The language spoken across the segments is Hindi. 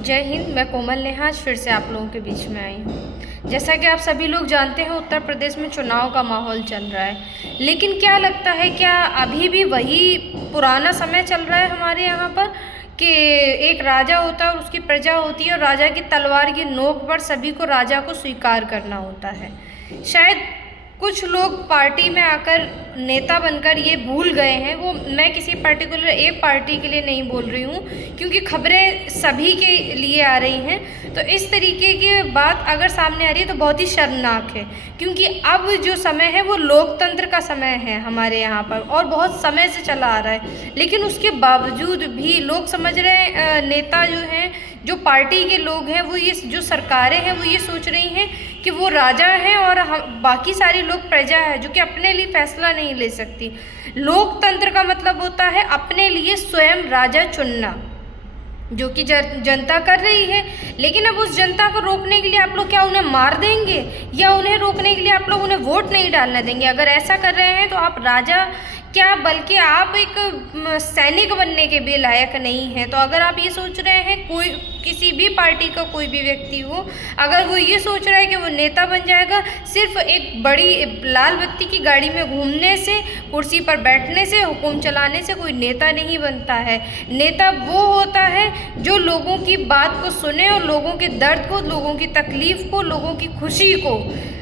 जय हिंद। मैं कोमल नेहा आज फिर से आप लोगों के बीच में आई हूँ। जैसा कि आप सभी लोग जानते हैं, उत्तर प्रदेश में चुनाव का माहौल चल रहा है, लेकिन क्या लगता है, क्या अभी भी वही पुराना समय चल रहा है हमारे यहाँ पर कि एक राजा होता है और उसकी प्रजा होती है और राजा की तलवार की नोक पर सभी को राजा को स्वीकार करना होता है। शायद कुछ लोग पार्टी में आकर नेता बनकर ये भूल गए हैं। वो मैं किसी पर्टिकुलर एक पार्टी के लिए नहीं बोल रही हूँ, क्योंकि खबरें सभी के लिए आ रही हैं। तो इस तरीके की बात अगर सामने आ रही है तो बहुत ही शर्मनाक है, क्योंकि अब जो समय है वो लोकतंत्र का समय है हमारे यहाँ पर और बहुत समय से चला आ रहा है। लेकिन उसके बावजूद भी लोग समझ रहे हैं, नेता जो हैं, जो पार्टी के लोग हैं, वो ये जो सरकारें हैं वो ये सोच रही हैं कि वो राजा हैं और हम बाकी सारी लोग प्रजा है जो कि अपने लिए फैसला नहीं ले सकती। लोकतंत्र का मतलब होता है अपने लिए स्वयं राजा चुनना, जो कि जनता कर रही है। लेकिन अब उस जनता को रोकने के लिए आप लोग क्या उन्हें मार देंगे, या उन्हें रोकने के लिए आप लोग उन्हें वोट नहीं डालने देंगे? अगर ऐसा कर रहे हैं तो आप राजा क्या, बल्कि आप एक सैनिक बनने के भी लायक नहीं हैं। तो अगर आप ये सोच रहे हैं, कोई किसी भी पार्टी का कोई भी व्यक्ति हो, अगर वो ये सोच रहा है कि वो नेता बन जाएगा सिर्फ एक बड़ी लाल बत्ती की गाड़ी में घूमने से, कुर्सी पर बैठने से, हुक्म चलाने से कोई नेता नहीं बनता है। नेता वो होता है जो लोगों की बात को सुने और लोगों के दर्द को, लोगों की तकलीफ़ को, लोगों की खुशी को,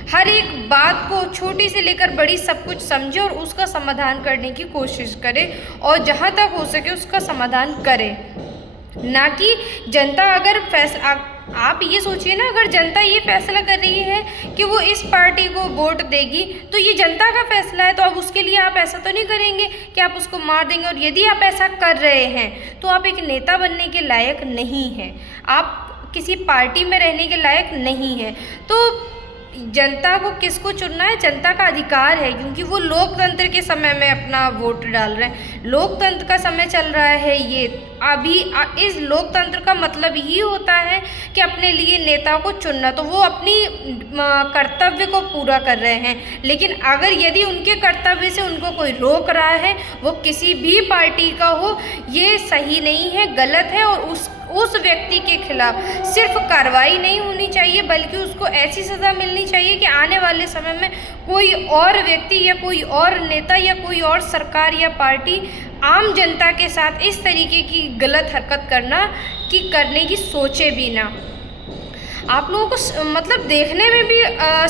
हर एक बात को छोटी से लेकर बड़ी सब कुछ समझे और उसका समाधान करने की कोशिश करे, और जहाँ तक हो सके उसका समाधान करे। ना कि जनता अगर आप ये सोचिए ना, अगर जनता ये फैसला कर रही है कि वो इस पार्टी को वोट देगी तो ये जनता का फैसला है। तो अब उसके लिए आप ऐसा तो नहीं करेंगे कि आप उसको मार देंगे। और यदि आप ऐसा कर रहे हैं तो आप एक नेता बनने के लायक नहीं हैं, आप किसी पार्टी में रहने के लायक नहीं हैं। तो जनता को किसको चुनना है, जनता का अधिकार है, क्योंकि वो लोकतंत्र के समय में अपना वोट डाल रहे हैं। लोकतंत्र का समय चल रहा है ये अभी। इस लोकतंत्र का मतलब ही होता है कि अपने लिए नेता को चुनना। तो वो अपनी कर्तव्य को पूरा कर रहे हैं। लेकिन अगर यदि उनके कर्तव्य से उनको कोई रोक रहा है, वो किसी भी पार्टी का हो, ये सही नहीं है, गलत है। और उस व्यक्ति के खिलाफ सिर्फ कार्रवाई नहीं होनी चाहिए, बल्कि उसको ऐसी सज़ा मिलनी चाहिए कि आने वाले समय में कोई और व्यक्ति या कोई और नेता या कोई और सरकार या पार्टी आम जनता के साथ इस तरीके की गलत हरकत करने की सोचे भी ना। आप लोगों को मतलब देखने में भी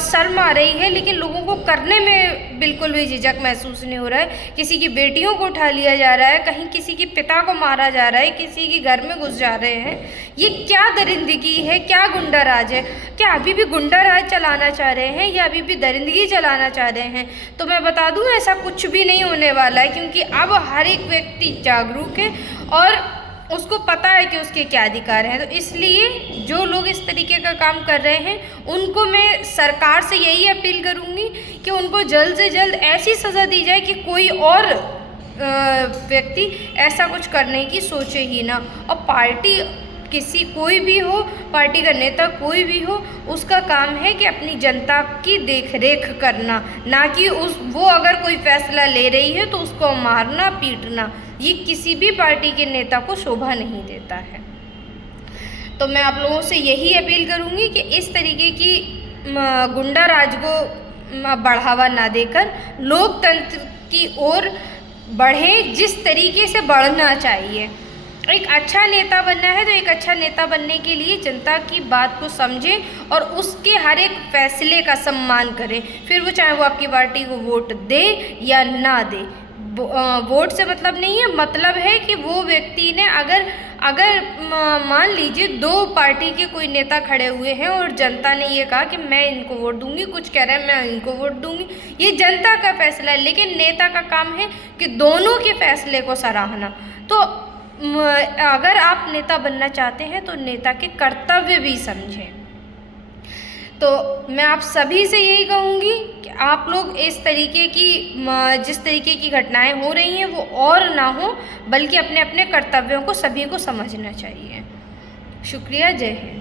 शर्म आ रही है, लेकिन लोगों को करने में बिल्कुल भी झिझक महसूस नहीं हो रहा है। किसी की बेटियों को उठा लिया जा रहा है, कहीं किसी के पिता को मारा जा रहा है, किसी के घर में घुस जा रहे हैं। ये क्या दरिंदगी है, क्या गुंडा राज है? क्या अभी भी गुंडा राज चलाना चाह रहे हैं या अभी भी दरिंदगी चलाना चाह रहे हैं? तो मैं बता दूँ, ऐसा कुछ भी नहीं होने वाला है, क्योंकि अब हर एक व्यक्ति जागरूक है और उसको पता है कि उसके क्या अधिकार हैं। तो इसलिए जो लोग इस तरीके का काम कर रहे हैं, उनको मैं सरकार से यही अपील करूँगी कि उनको जल्द से जल्द ऐसी सज़ा दी जाए कि कोई और व्यक्ति ऐसा कुछ करने की सोचे ही ना। और पार्टी कोई भी हो, पार्टी का नेता कोई भी हो, उसका काम है कि अपनी जनता की देख रेख करना, ना कि वो अगर कोई फैसला ले रही है तो उसको मारना पीटना। ये किसी भी पार्टी के नेता को शोभा नहीं देता है। तो मैं आप लोगों से यही अपील करूँगी कि इस तरीके की गुंडा राज को बढ़ावा ना देकर लोकतंत्र की ओर बढ़ें, जिस तरीके से बढ़ना चाहिए। एक अच्छा नेता बनना है तो एक अच्छा नेता बनने के लिए जनता की बात को समझें और उसके हर एक फैसले का सम्मान करें। फिर वो चाहे वो आपकी पार्टी को वोट दे या ना दे। वोट से मतलब नहीं है, मतलब है कि वो व्यक्ति ने अगर मान लीजिए दो पार्टी के कोई नेता खड़े हुए हैं और जनता ने ये कहा कि मैं इनको वोट दूंगी, कुछ कह रहे हैं मैं इनको वोट दूंगी, ये जनता का फैसला है। लेकिन नेता का काम है कि दोनों के फैसले को सराहना। तो अगर आप नेता बनना चाहते हैं तो नेता के कर्तव्य भी समझें। तो मैं आप सभी से यही कहूँगी कि आप लोग इस तरीके की जिस तरीके की घटनाएं हो रही हैं वो और ना हो, बल्कि अपने अपने कर्तव्यों को सभी को समझना चाहिए। शुक्रिया। जय हिंद।